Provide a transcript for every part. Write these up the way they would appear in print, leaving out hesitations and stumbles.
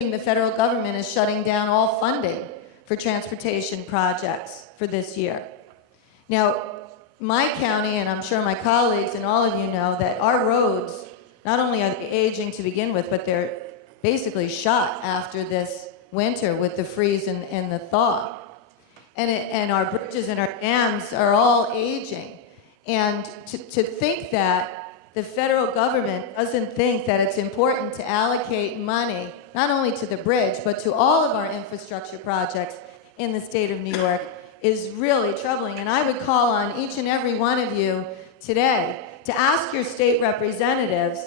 the federal government is shutting down all funding for transportation projects for this year. Now, my county, and I'm sure my colleagues and all of you know, that our roads, not only are they aging to begin with, but they're basically shot after this winter with the freeze and the thaw. And our bridges and our dams are all aging. And to think that the federal government doesn't think that it's important to allocate money, not only to the bridge, but to all of our infrastructure projects in the state of New York, is really troubling. And I would call on each and every one of you today to ask your state representatives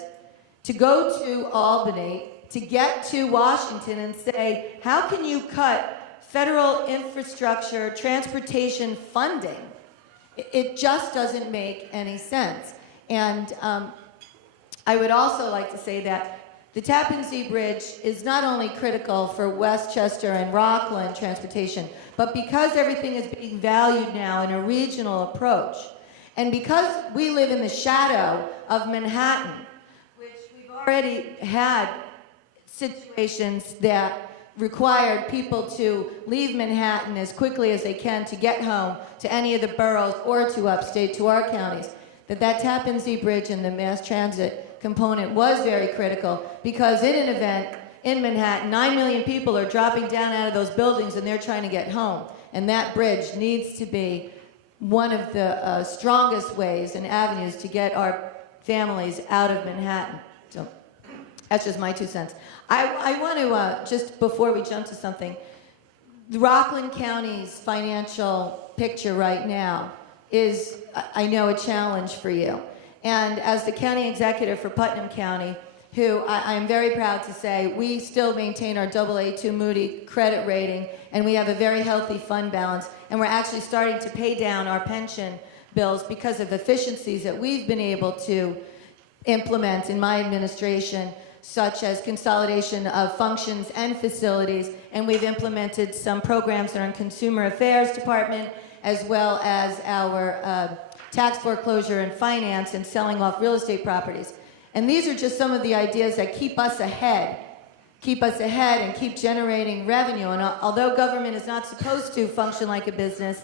to go to Albany, to get to Washington and say, how can you cut federal infrastructure transportation funding? It just doesn't make any sense. And I would also like to say that the Tappan Zee Bridge is not only critical for Westchester and Rockland transportation, but because everything is being valued now in a regional approach, and because we live in the shadow of Manhattan, which we've already had situations that required people to leave Manhattan as quickly as they can to get home to any of the boroughs or to upstate, to our counties, that Tappan Zee Bridge and the mass transit component was very critical, because in an event in Manhattan, 9 million people are dropping down out of those buildings and they're trying to get home. And that bridge needs to be one of the strongest ways and avenues to get our families out of Manhattan. So that's just my 2 cents. I want to, just before we jump to something, the Rockland County's financial picture right now is, I know, a challenge for you. And as the county executive for Putnam County, who I am very proud to say, we still maintain our AA2 Moody credit rating, and we have a very healthy fund balance, and we're actually starting to pay down our pension bills because of efficiencies that we've been able to implement in my administration, such as consolidation of functions and facilities, and we've implemented some programs in our Consumer Affairs Department, as well as our tax foreclosure and finance and selling off real estate properties. And these are just some of the ideas that keep us ahead and keep generating revenue. And although government is not supposed to function like a business,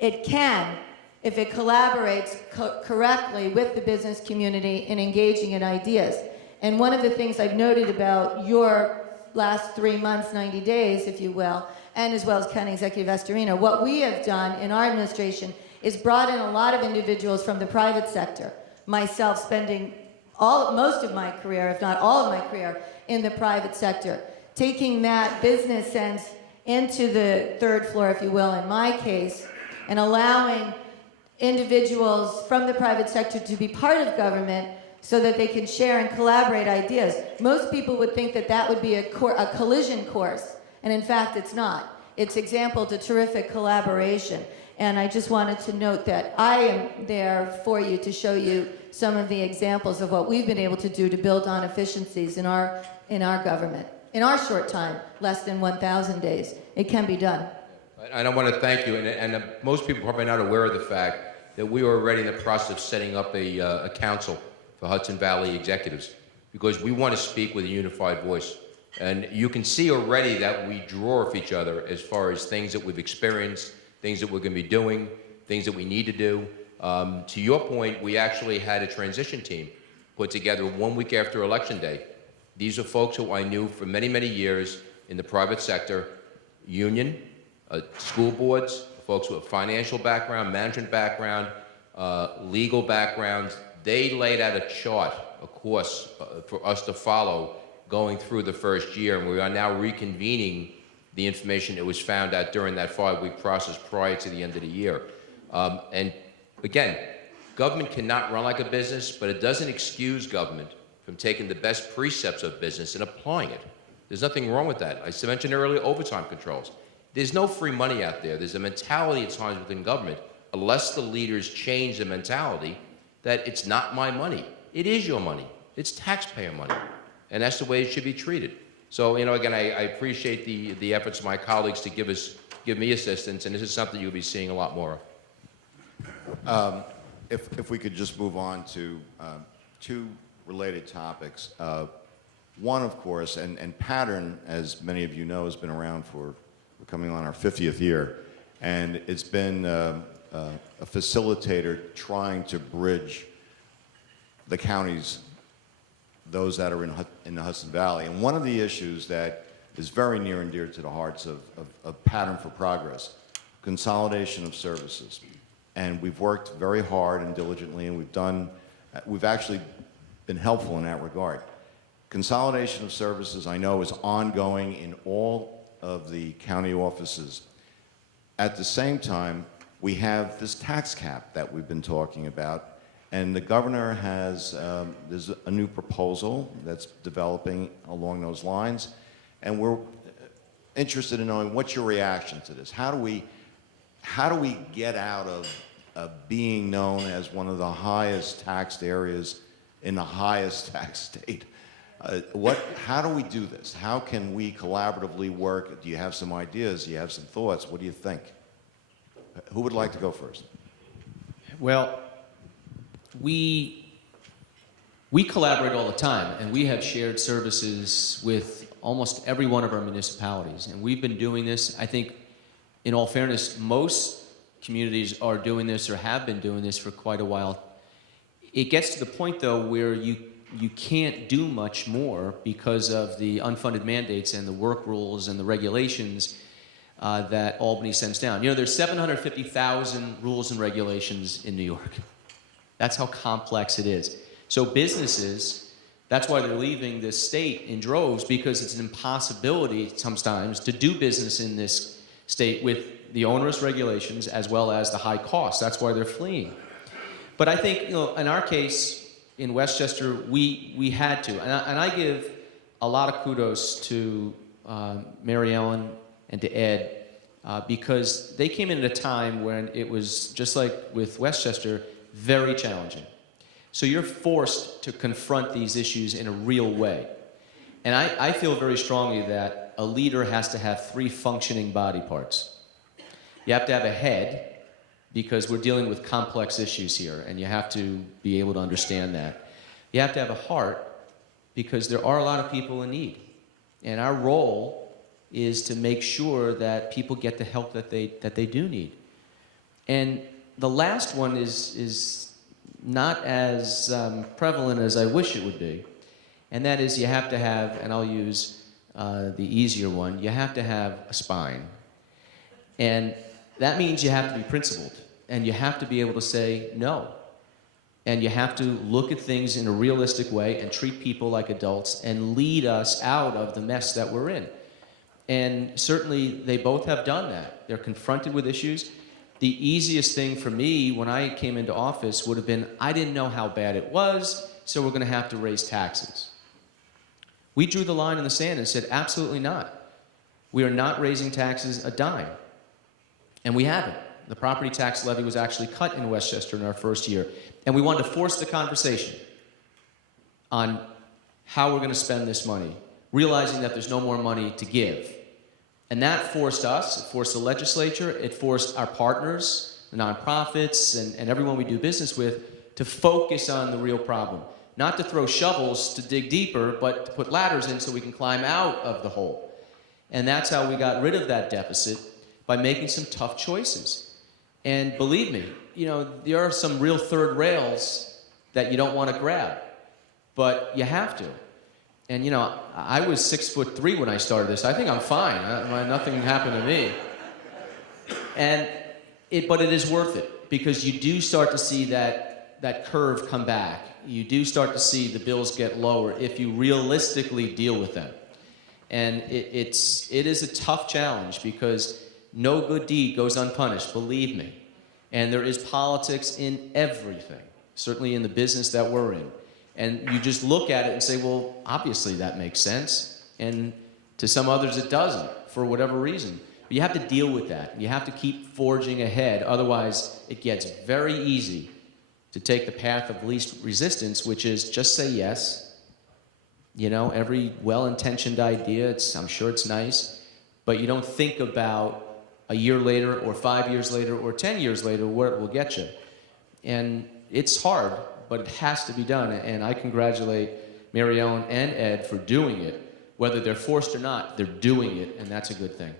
it can if it collaborates correctly with the business community in engaging in ideas. And one of the things I've noted about your last 3 months, 90 days, if you will, and as well as County Executive Estorino, what we have done in our administration is brought in a lot of individuals from the private sector. Myself spending most of my career, if not all of my career, in the private sector, taking that business sense into the third floor, if you will, in my case, and allowing individuals from the private sector to be part of government so that they can share and collaborate ideas. Most people would think that that would be a collision course, and in fact it's not. It's example to terrific collaboration. And I just wanted to note that I am there for you to show you some of the examples of what we've been able to do to build on efficiencies in our government. In our short time, less than 1,000 days, it can be done. And I want to thank you, and most people are probably not aware of the fact that we are already in the process of setting up a council for Hudson Valley executives, because we want to speak with a unified voice. And you can see already that we draw off each other as far as things that we've experienced, things that we're going to be doing, things that we need to do. To your point, we actually had a transition team put together 1 week after Election Day. These are folks who I knew for many, many years in the private sector, union, school boards, folks with financial background, management background, legal backgrounds. They laid out a chart, a course for us to follow going through the first year, and we are now reconvening the information that was found out during that 5-week process prior to the end of the year. And again, government cannot run like a business, but it doesn't excuse government from taking the best precepts of business and applying it. There's nothing wrong with that. I mentioned earlier overtime controls. There's no free money out there. There's a mentality at times within government, unless the leaders change the mentality that it's not my money. It is your money. It's taxpayer money. And that's the way it should be treated. So, again, I appreciate the efforts of my colleagues to give me assistance, and this is something you'll be seeing a lot more of. If we could just move on to two related topics. One, of course, and Pattern, as many of you know, has been around for, we're coming on our 50th year, and it's been a facilitator trying to bridge the counties, those that are in the Hudson Valley. And one of the issues that is very near and dear to the hearts of Pattern for Progress, consolidation of services. And we've worked very hard and diligently, and we've actually been helpful in that regard. Consolidation of services, I know, is ongoing in all of the county offices. At the same time, we have this tax cap that we've been talking about, and the governor has, there's a new proposal that's developing along those lines, and we're interested in knowing what's your reaction to this. How do we get out of being known as one of the highest taxed areas in the highest tax state? How do we do this? How can we collaboratively work? Do you have some ideas? Do you have some thoughts? What do you think? Who would like to go first? Well, we collaborate all the time, and we have shared services with almost every one of our municipalities. And we've been doing this, I think, in all fairness, most communities are doing this or have been doing this for quite a while. It gets to the point, though, where you can't do much more because of the unfunded mandates and the work rules and the regulations that Albany sends down. You know, there's 750,000 rules and regulations in New York. That's how complex it is. So businesses, that's why they're leaving this state in droves, because it's an impossibility sometimes to do business in this state with the onerous regulations as well as the high costs. That's why they're fleeing. But I think, you know, in our case, in Westchester, we had to. And I give a lot of kudos to Mary Ellen and to Ed because they came in at a time when it was, just like with Westchester, very challenging. So you're forced to confront these issues in a real way. And I feel very strongly that a leader has to have 3 functioning body parts. You have to have a head, because we're dealing with complex issues here, and you have to be able to understand that. You have to have a heart, because there are a lot of people in need. And our role is to make sure that people get the help that they do need. And the last one is not as prevalent as I wish it would be, and that is you have to have, and I'll use the easier one, you have to have a spine. And that means you have to be principled. And you have to be able to say no. And you have to look at things in a realistic way and treat people like adults and lead us out of the mess that we're in. And certainly they both have done that. They're confronted with issues. The easiest thing for me when I came into office would have been, I didn't know how bad it was, so we're going to have to raise taxes. We drew the line in the sand and said, absolutely not. We are not raising taxes a dime. And we haven't. The property tax levy was actually cut in Westchester in our first year. And we wanted to force the conversation on how we're going to spend this money, realizing that there's no more money to give. And that forced us, it forced the legislature, it forced our partners, the nonprofits, and everyone we do business with to focus on the real problem. Not to throw shovels to dig deeper, but to put ladders in so we can climb out of the hole. And that's how we got rid of that deficit, by making some tough choices. And believe me, you know, there are some real third rails that you don't want to grab, but you have to. And you know, I was 6'3" when I started this. I think I'm fine. Nothing happened to me. But it is worth it, because you do start to see that curve come back. You do start to see the bills get lower if you realistically deal with them. And it is a tough challenge, because no good deed goes unpunished, believe me. And there is politics in everything, certainly in the business that we're in. And you just look at it and say, well, obviously that makes sense. And to some others it doesn't, for whatever reason. But you have to deal with that. You have to keep forging ahead. Otherwise, it gets very easy to take the path of least resistance, which is just say yes. You know, every well-intentioned idea, I'm sure it's nice, but you don't think about a year later or 5 years later or 10 years later where it will get you. And it's hard, but it has to be done. And I congratulate Mary Ellen and Ed for doing it. Whether they're forced or not, they're doing it, and that's a good thing.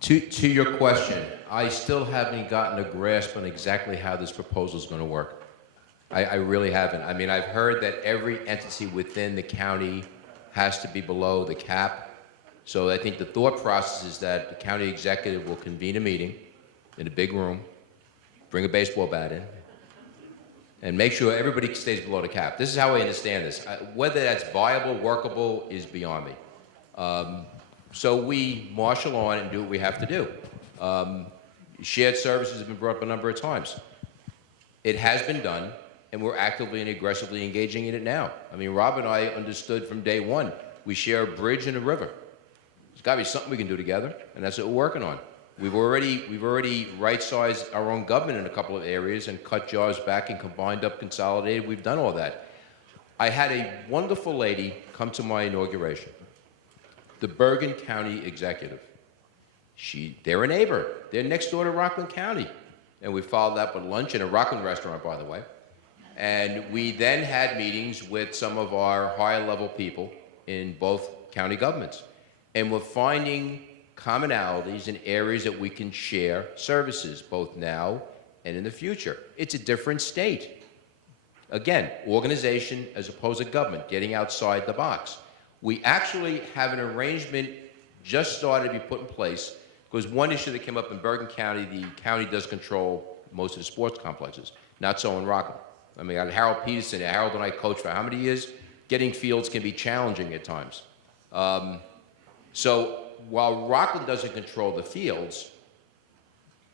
To your question, I still haven't gotten a grasp on exactly how this proposal is going to work. I really haven't. I mean, I've heard that every entity within the county has to be below the cap. So I think the thought process is that the county executive will convene a meeting in a big room, bring a baseball bat in, and make sure everybody stays below the cap. This is how I understand this. Whether that's viable, workable, is beyond me. So we marshal on and do what we have to do. Shared services have been brought up a number of times. It has been done, and we're actively and aggressively engaging in it now. I mean, Rob and I understood from day one, we share a bridge and a river. There's got to be something we can do together, and that's what we're working on. We've already right-sized our own government in a couple of areas and cut jobs back and combined up, consolidated. We've done all that. I had a wonderful lady come to my inauguration, the Bergen County Executive. They're a neighbor. They're next door to Rockland County. And we followed up with lunch in a Rockland restaurant, by the way. And we then had meetings with some of our higher level people in both county governments. And we're finding commonalities in areas that we can share services, both now and in the future. It's a different state. Again, organization as opposed to government, getting outside the box. We actually have an arrangement just started to be put in place because one issue that came up in Bergen County, the county does control most of the sports complexes, not so in Rockland. I mean, I had Harold Peterson, Harold and I coached for how many years? Getting fields can be challenging at times. So while Rockland doesn't control the fields,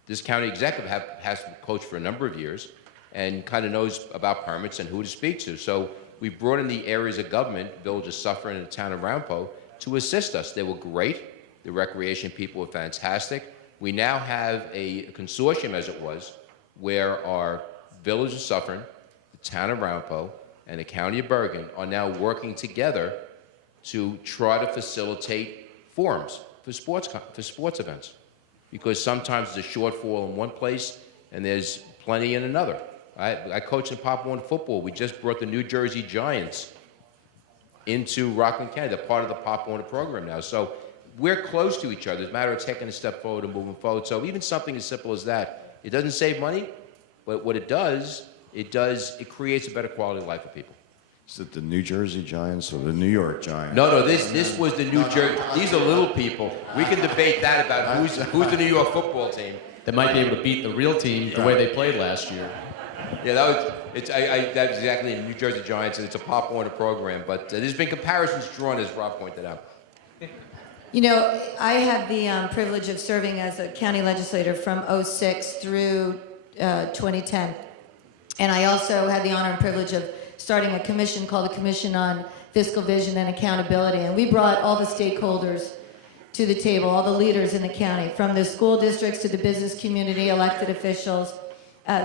this county executive has coached for a number of years and kind of knows about permits and who to speak to. So we brought in the areas of government, Village of Suffern and the town of Round Poe, to assist us. They were great. The recreation people were fantastic. We now have a consortium, as it was, where our Village of Suffern, the town of Round Poe, and the county of Bergen are now working together to try to facilitate forums for sports events. Because sometimes there's a shortfall in one place and there's plenty in another. I coach in Pop Warner football. We just brought the New Jersey Giants into Rockland County. They're part of the Pop Warner program now. So we're close to each other. It's a matter of taking a step forward and moving forward. So even something as simple as that, it doesn't save money, but what it creates a better quality of life for people. Is it the New Jersey Giants or the New York Giants? No, this was the New Jersey. These are little people. We can debate that about who's the New York football team. They might be able to beat the real team the way they played last year. Yeah, that was exactly the New Jersey Giants, and it's a Pop Warner program. But there's been comparisons drawn, as Rob pointed out. You know, I had the privilege of serving as a county legislator from 2006 through 2010. And I also had the honor and privilege of starting a commission called the Commission on Fiscal Vision and Accountability. And we brought all the stakeholders to the table, all the leaders in the county, from the school districts to the business community, elected officials.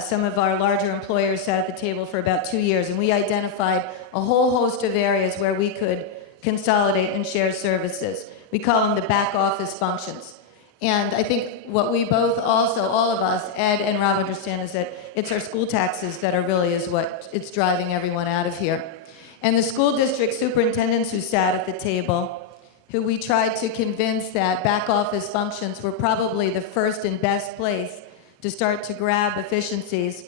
Some of our larger employers sat at the table for about 2 years, and we identified a whole host of areas where we could consolidate and share services. We call them the back office functions. And I think what we both also, all of us, Ed and Rob, understand is that it's our school taxes that are really is what it's driving everyone out of here. And the school district superintendents who sat at the table, who we tried to convince that back office functions were probably the first and best place to start to grab efficiencies,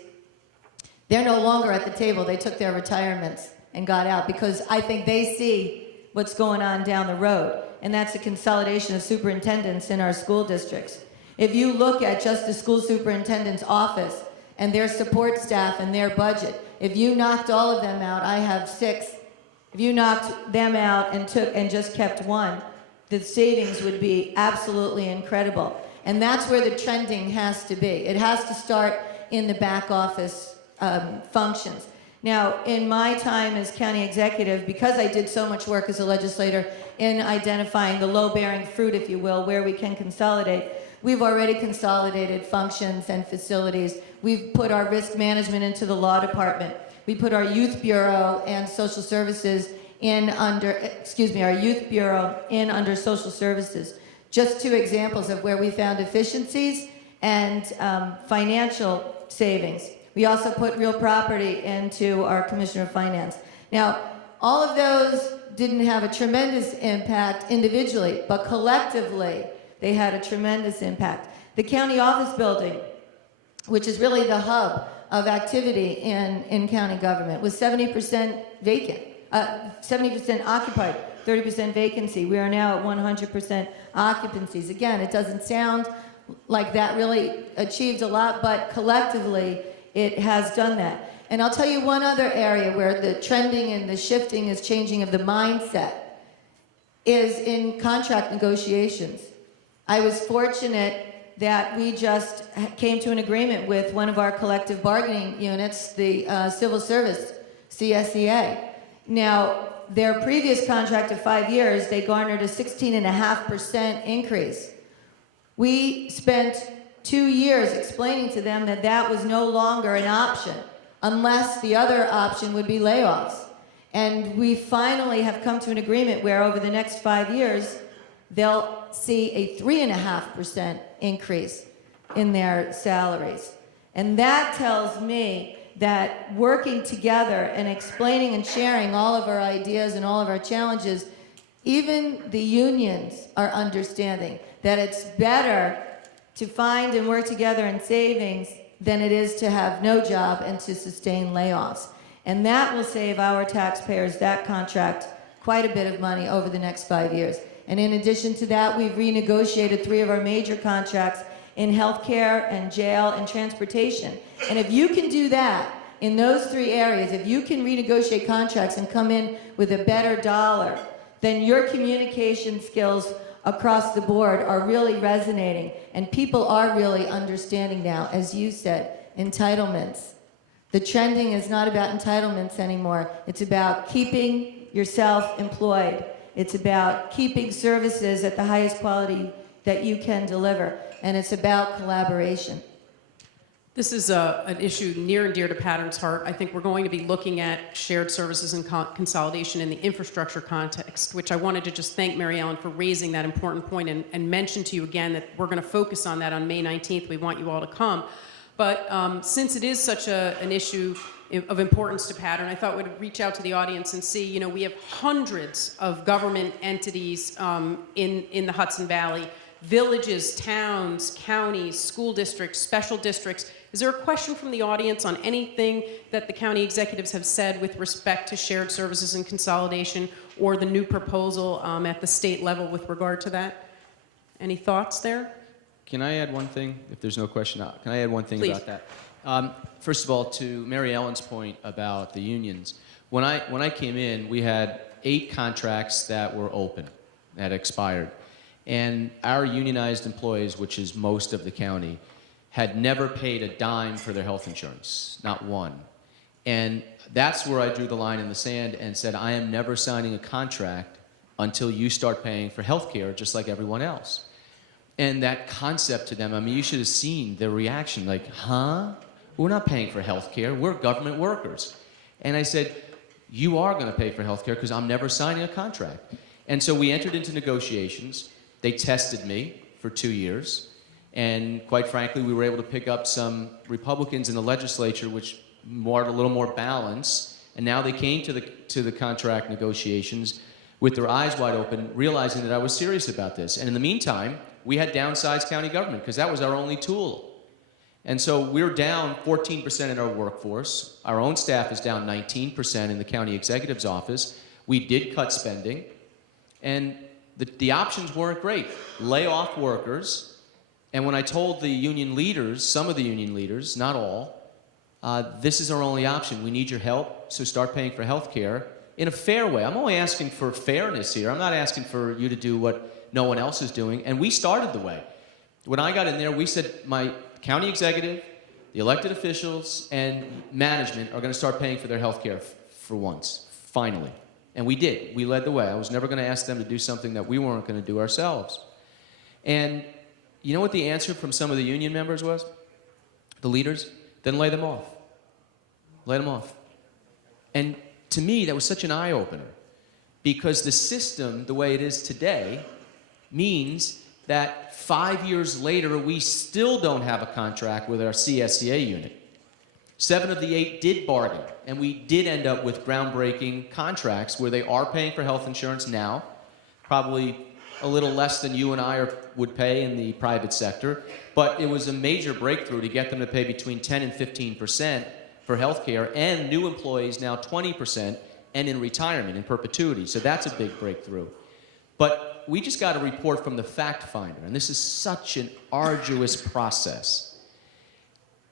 they're no longer at the table. They took their retirements and got out because I think they see what's going on down the road. And that's a consolidation of superintendents in our school districts. If you look at just the school superintendent's office and their support staff and their budget, if you knocked all of them out, I have 6, if you knocked them out and just kept one, the savings would be absolutely incredible. And that's where the trending has to be. It has to start in the back office functions. Now, in my time as county executive, because I did so much work as a legislator in identifying the low-bearing fruit, if you will, where we can consolidate, we've already consolidated functions and facilities. We've put our risk management into the law department. We put our youth bureau and social services in under, our youth bureau in under social services. Just 2 examples of where we found efficiencies and financial savings. We also put real property into our Commissioner of Finance. Now, all of those didn't have a tremendous impact individually, but collectively, they had a tremendous impact. The county office building, which is really the hub of activity in county government, was 70% vacant, 70% occupied, 30% vacancy. We are now at 100% occupancies. Again, it doesn't sound like that really achieved a lot, but collectively, it has done that. And I'll tell you one other area where the trending and the shifting is changing of the mindset is in contract negotiations. I was fortunate that we just came to an agreement with one of our collective bargaining units, the Civil Service, CSEA. Now, their previous contract of 5 years, they garnered a 16.5% increase. We spent 2 years explaining to them that that was no longer an option, unless the other option would be layoffs. And we finally have come to an agreement where over the next 5 years, they'll see a 3.5% increase in their salaries. And that tells me that working together and explaining and sharing all of our ideas and all of our challenges, even the unions are understanding that it's better to find and work together in savings than it is to have no job and to sustain layoffs. And that will save our taxpayers, that contract, quite a bit of money over the next 5 years. And in addition to that, we've renegotiated 3 of our major contracts in healthcare and jail and transportation. And if you can do that in those 3 areas, if you can renegotiate contracts and come in with a better dollar, then your communication skills across the board are really resonating, and people are really understanding now, as you said, entitlements. The trending is not about entitlements anymore. It's about keeping yourself employed. It's about keeping services at the highest quality that you can deliver, and it's about collaboration. This is an issue near and dear to Pattern's heart. I think we're going to be looking at shared services and consolidation in the infrastructure context, which I wanted to just thank Mary Ellen for raising that important point and mention to you again that we're going to focus on that on May 19th. We want you all to come. But since it is such an issue of importance to Pattern, I thought we'd reach out to the audience and see, you know, we have hundreds of government entities in the Hudson Valley, villages, towns, counties, school districts, special districts. Is there a question from the audience on anything that the county executives have said with respect to shared services and consolidation or the new proposal at the state level with regard to that? Any thoughts there? Can I add one thing? If there's no question, can I add one thing Please. about that? First of all, to Mary Ellen's point about the unions, when I came in, we had 8 contracts that were open, that expired. And our unionized employees, which is most of the county, had never paid a dime for their health insurance, not one. And that's where I drew the line in the sand and said, I am never signing a contract until you start paying for health care just like everyone else. And that concept to them, I mean, you should have seen their reaction, like, huh? We're not paying for health care, we're government workers. And I said, you are gonna pay for health care because I'm never signing a contract. And so we entered into negotiations. They tested me for 2 years. And quite frankly, we were able to pick up some Republicans in the legislature, which brought a little more balance. And now they came to the contract negotiations with their eyes wide open, realizing that I was serious about this. And in the meantime, we had downsized county government because that was our only tool. And so we're down 14% in our workforce. Our own staff is down 19% in the county executive's office. We did cut spending. And the options weren't great. Lay off workers. And when I told the union leaders, some of the union leaders, not all, this is our only option. We need your help, so start paying for health care in a fair way. I'm only asking for fairness here. I'm not asking for you to do what no one else is doing. And we started the way. When I got in there, we said my county executive, the elected officials, and management are going to start paying for their health care for once, finally. And we did. We led the way. I was never going to ask them to do something that we weren't going to do ourselves. And you know what the answer from some of the union members was? The leaders? Then lay them off. Lay them off. And to me, that was such an eye-opener. Because the system, the way it is today, means that 5 years later, we still don't have a contract with our CSEA unit. 7 of the 8 did bargain, and we did end up with groundbreaking contracts where they are paying for health insurance now, probably a little less than you and I would pay in the private sector, but it was a major breakthrough to get them to pay between 10 and 15% for health care, and new employees now 20%, and in retirement, in perpetuity. So that's a big breakthrough. But we just got a report from the fact finder, and this is such an arduous process.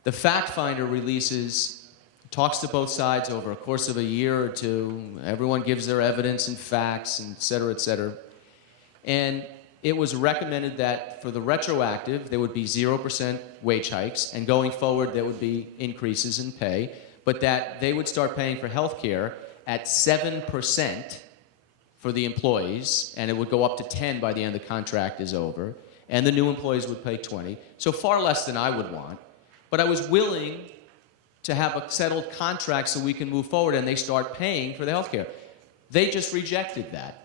The fact finder talks to both sides over a course of a year or two. Everyone gives their evidence and facts, and et cetera, et cetera. And it was recommended that for the retroactive, there would be 0% wage hikes, and going forward, there would be increases in pay, but that they would start paying for health care at 7% for the employees, and it would go up to 10 by the end the contract is over, and the new employees would pay 20. So far less than I would want, but I was willing to have a settled contract so we can move forward and they start paying for the health care. They just rejected that.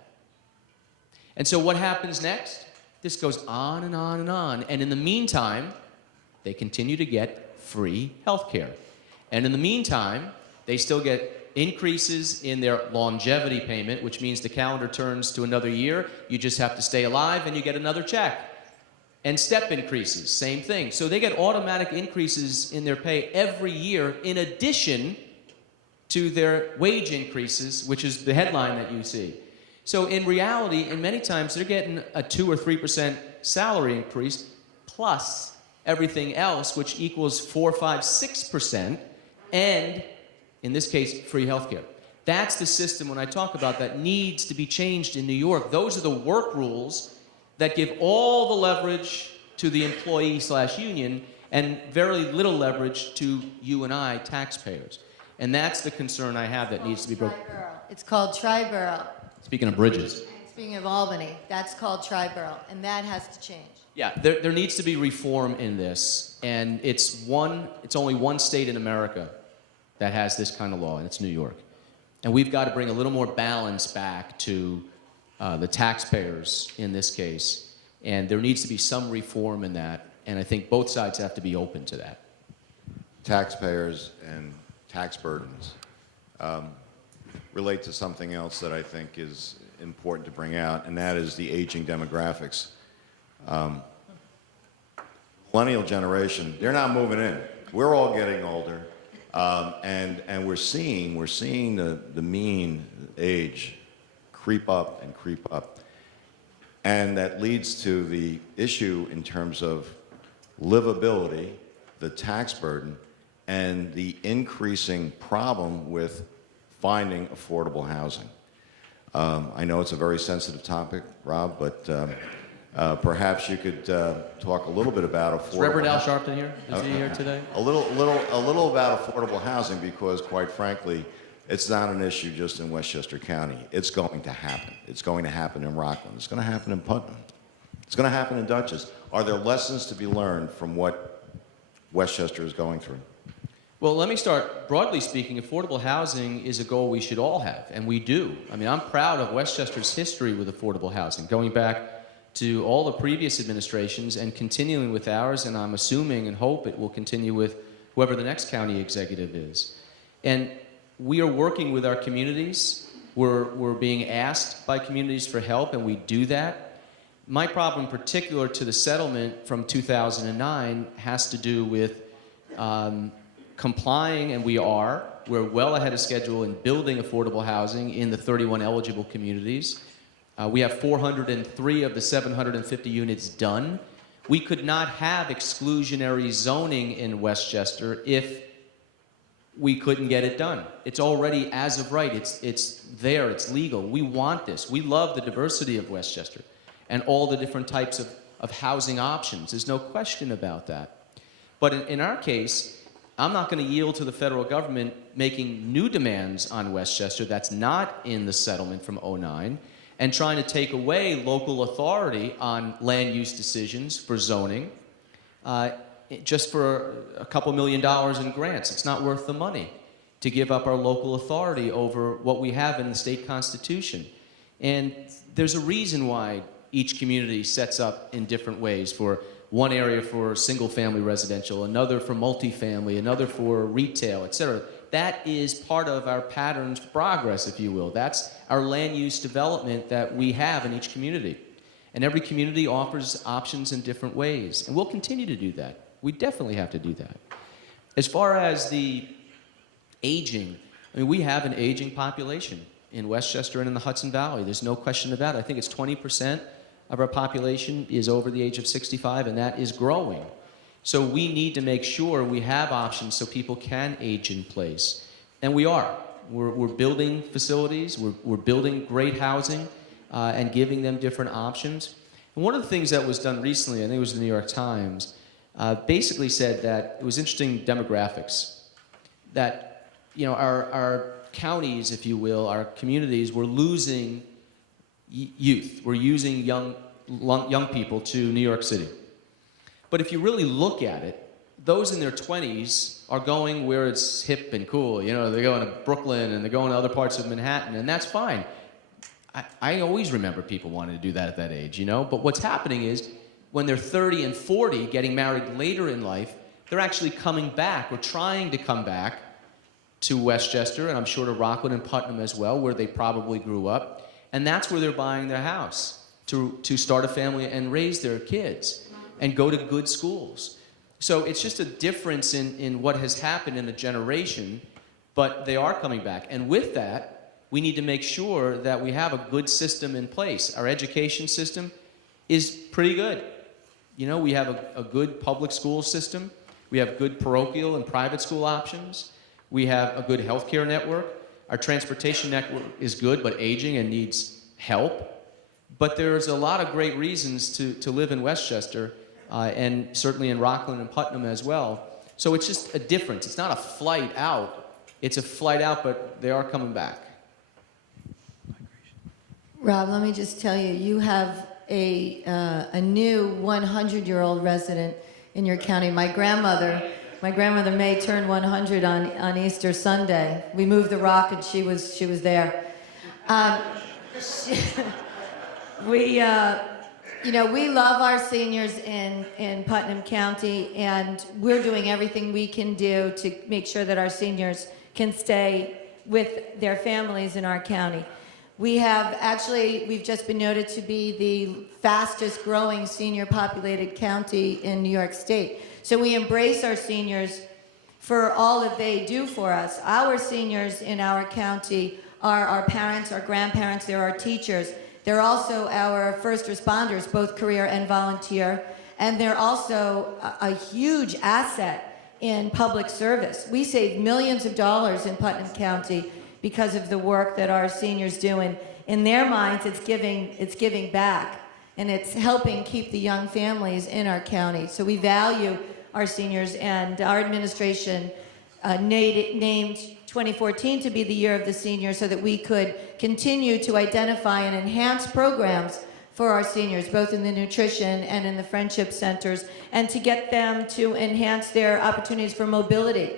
And so what happens next? This goes on and on and on. And in the meantime, they continue to get free health care. And in the meantime, they still get increases in their longevity payment, which means the calendar turns to another year. You just have to stay alive and you get another check. And step increases, same thing. So they get automatic increases in their pay every year in addition to their wage increases, which is the headline that you see. So in reality, and many times they're getting a 2 or 3% salary increase plus everything else, which equals 4, 5, 6%, and in this case, free healthcare. That's the system when I talk about that needs to be changed in New York. Those are the work rules that give all the leverage to the employee/union and very little leverage to you and I, taxpayers. And that's the concern I have that needs to be broken. It's called Triborough. Speaking of bridges. Speaking of Albany, that's called Triborough, and that has to change. Yeah, there needs to be reform in this, and it's only one state in America that has this kind of law, and it's New York. And we've got to bring a little more balance back to the taxpayers in this case, and there needs to be some reform in that, and I think both sides have to be open to that. Taxpayers and tax burdens relate to something else that I think is important to bring out, and that is the aging demographics. Millennial generation, they're not moving in. We're all getting older, and we're seeing the mean age creep up and creep up. And that leads to the issue in terms of livability, the tax burden, and the increasing problem with finding affordable housing. I know it's a very sensitive topic, Rob, but perhaps you could talk a little bit about affordable. Is Reverend Al Sharpton here? Is he here today? A little about affordable housing, because quite frankly, it's not an issue just in Westchester County. It's going to happen. It's going to happen in Rockland. It's going to happen in Putnam. It's going to happen in Dutchess. Are there lessons to be learned from what Westchester is going through? Well, let me start. Broadly speaking, affordable housing is a goal we should all have, and we do. I mean, I'm proud of Westchester's history with affordable housing, going back to all the previous administrations and continuing with ours, and I'm assuming and hope it will continue with whoever the next county executive is. And we are working with our communities. We're being asked by communities for help, and we do that. My problem in particular to the settlement from 2009 has to do with complying, and we're well ahead of schedule in building affordable housing in the 31 eligible communities. We have 403 of the 750 units done. We could not have exclusionary zoning in Westchester if we couldn't get it done. It's already, as of right, it's there, it's legal. We want this. We love the diversity of Westchester and all the different types of housing options. There's no question about that. But in our case, I'm not going to yield to the federal government making new demands on Westchester that's not in the settlement from '09 and trying to take away local authority on land use decisions for zoning just for a couple $1 million in grants. It's not worth the money to give up our local authority over what we have in the state constitution. And there's a reason why each community sets up in different ways for one area for single-family residential, another for multifamily, another for retail, et cetera. That is part of our patterns progress, if you will. That's our land use development that we have in each community. And every community offers options in different ways. And we'll continue to do that. We definitely have to do that. As far as the aging, I mean, we have an aging population in Westchester and in the Hudson Valley. There's no question about it. I think it's 20% of our population is over the age of 65, and that is growing. So we need to make sure we have options so people can age in place. And we are. We're building facilities. We're building great housing and giving them different options. And one of the things that was done recently, I think it was the New York Times, basically said that it was interesting demographics, that our counties, if you will, our communities, were losing youth. We're using young people to New York City. But if you really look at it, those in their 20s are going where it's hip and cool. They're going to Brooklyn and they're going to other parts of Manhattan, and that's fine. I always remember people wanting to do that at that age, But what's happening is when they're 30 and 40, getting married later in life, they're actually coming back or trying to come back to Westchester, and I'm sure to Rockland and Putnam as well, where they probably grew up. And that's where they're buying their house to start a family and raise their kids and go to good schools. So it's just a difference in what has happened in a generation, but they are coming back. And with that, we need to make sure that we have a good system in place. Our education system is pretty good. We have a good public school system. We have good parochial and private school options. We have a good healthcare network. Our transportation network is good, but aging and needs help. But there's a lot of great reasons to live in Westchester, and certainly in Rockland and Putnam as well. So it's just a difference. It's not a flight out. It's a flight out, but they are coming back. Rob, let me just tell you, you have a new 100-year-old resident in your county. My grandmother May turned 100 on Easter Sunday. We moved the rock and she was there. We love our seniors in Putnam County, and we're doing everything we can do to make sure that our seniors can stay with their families in our county. We've just been noted to be the fastest growing senior populated county in New York State. So we embrace our seniors for all that they do for us. Our seniors in our county are our parents, our grandparents, they're our teachers. They're also our first responders, both career and volunteer. And they're also a huge asset in public service. We save millions of dollars in Putnam County because of the work that our seniors do. And in their minds, it's giving back, and it's helping keep the young families in our county. So we value our seniors, and our administration named 2014 to be the year of the senior so that we could continue to identify and enhance programs for our seniors, both in the nutrition and in the friendship centers, and to get them to enhance their opportunities for mobility,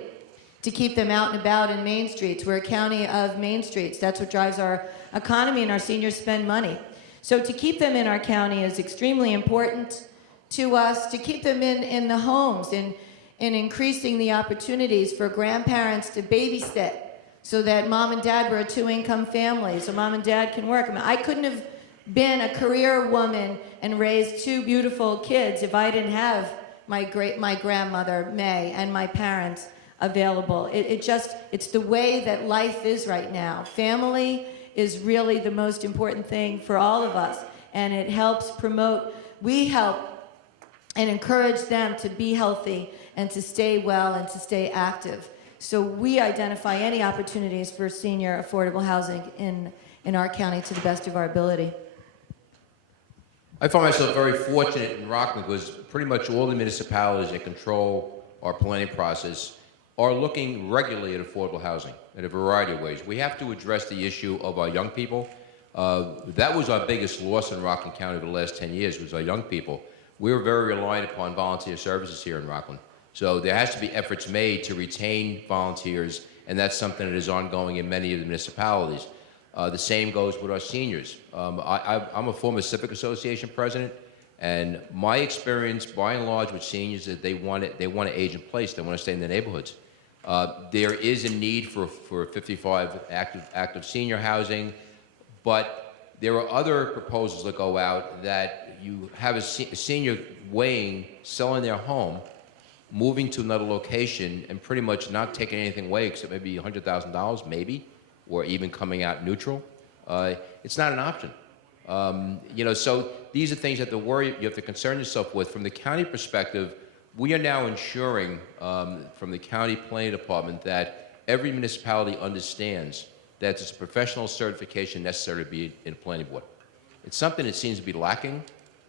to keep them out and about in Main Streets. We're a county of Main Streets. That's what drives our economy, and our seniors spend money. So to keep them in our county is extremely important to us, to keep them in the homes, and increasing the opportunities for grandparents to babysit so that mom and dad were a two-income family, so mom and dad can work. I couldn't have been a career woman and raised two beautiful kids if I didn't have my grandmother, May, and my parents available. It's the way that life is right now. Family is really the most important thing for all of us, and it helps promote, we help and encourage them to be healthy and to stay well and to stay active. So we identify any opportunities for senior affordable housing in our county to the best of our ability. I find myself very fortunate in Rockland because pretty much all the municipalities that control our planning process are looking regularly at affordable housing in a variety of ways. We have to address the issue of our young people. That was our biggest loss in Rockland County over the last 10 years, was our young people. We were very reliant upon volunteer services here in Rockland. So there has to be efforts made to retain volunteers, and that's something that is ongoing in many of the municipalities. The same goes with our seniors. I'm a former Civic Association president, And my experience, by and large, with seniors is that they want to age in place. They want to stay in the neighborhoods. There is a need for 55 active senior housing, but there are other proposals that go out that you have a senior weighing selling their home, moving to another location, and pretty much not taking anything away except maybe $100,000, maybe, or even coming out neutral. It's not an option. So these are things you have to concern yourself with. From the county perspective, we are now ensuring from the county planning department that every municipality understands that it's a professional certification necessary to be in a planning board. It's something that seems to be lacking,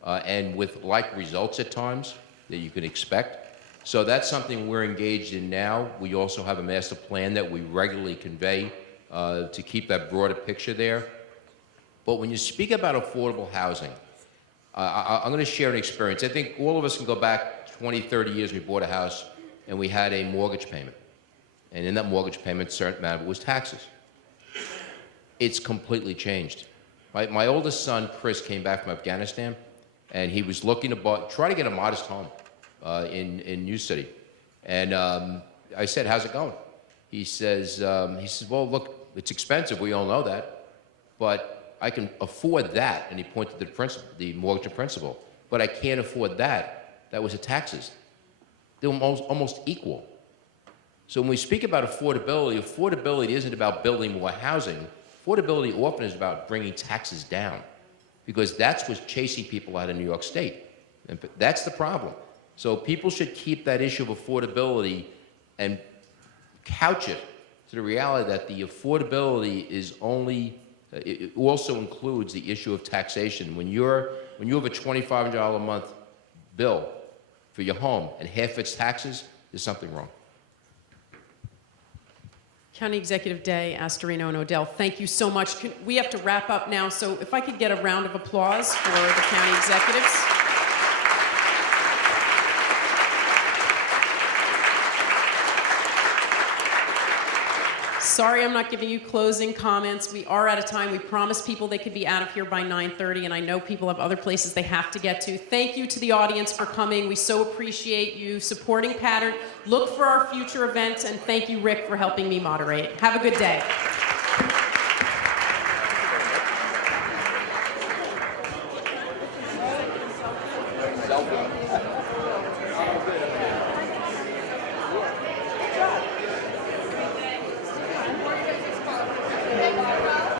and with like results at times that you can expect. So that's something we're engaged in now. We also have a master plan that we regularly convey to keep that broader picture there. But when you speak about affordable housing, I'm going to share an experience. I think all of us can go back 20, 30 years. We bought a house and we had a mortgage payment. And in that mortgage payment, a certain amount of it was taxes. It's completely changed. My oldest son, Chris, came back from Afghanistan, and he was looking to try to get a modest home in New City. And I said, "How's it going?" He says, "Well, look, it's expensive. We all know that, but I can afford that." And he pointed to the mortgage in principal. But I can't afford that. That was the taxes. They were almost equal. So when we speak about affordability, affordability isn't about building more housing. Affordability often is about bringing taxes down, because that's what's chasing people out of New York State. And that's the problem. So people should keep that issue of affordability and couch it to the reality that the affordability is only, it also includes the issue of taxation. When you have a $2,500 a month bill for your home and half its taxes, there's something wrong. County Executive Day, Astorino and Odell, thank you so much. We have to wrap up now, so if I could get a round of applause for the county executives. Sorry I'm not giving you closing comments. We are out of time. We promised people they could be out of here by 9:30, and I know people have other places they have to get to. Thank you to the audience for coming. We so appreciate you supporting Pattern. Look for our future events, and thank you, Rick, for helping me moderate. Have a good day. Selfie.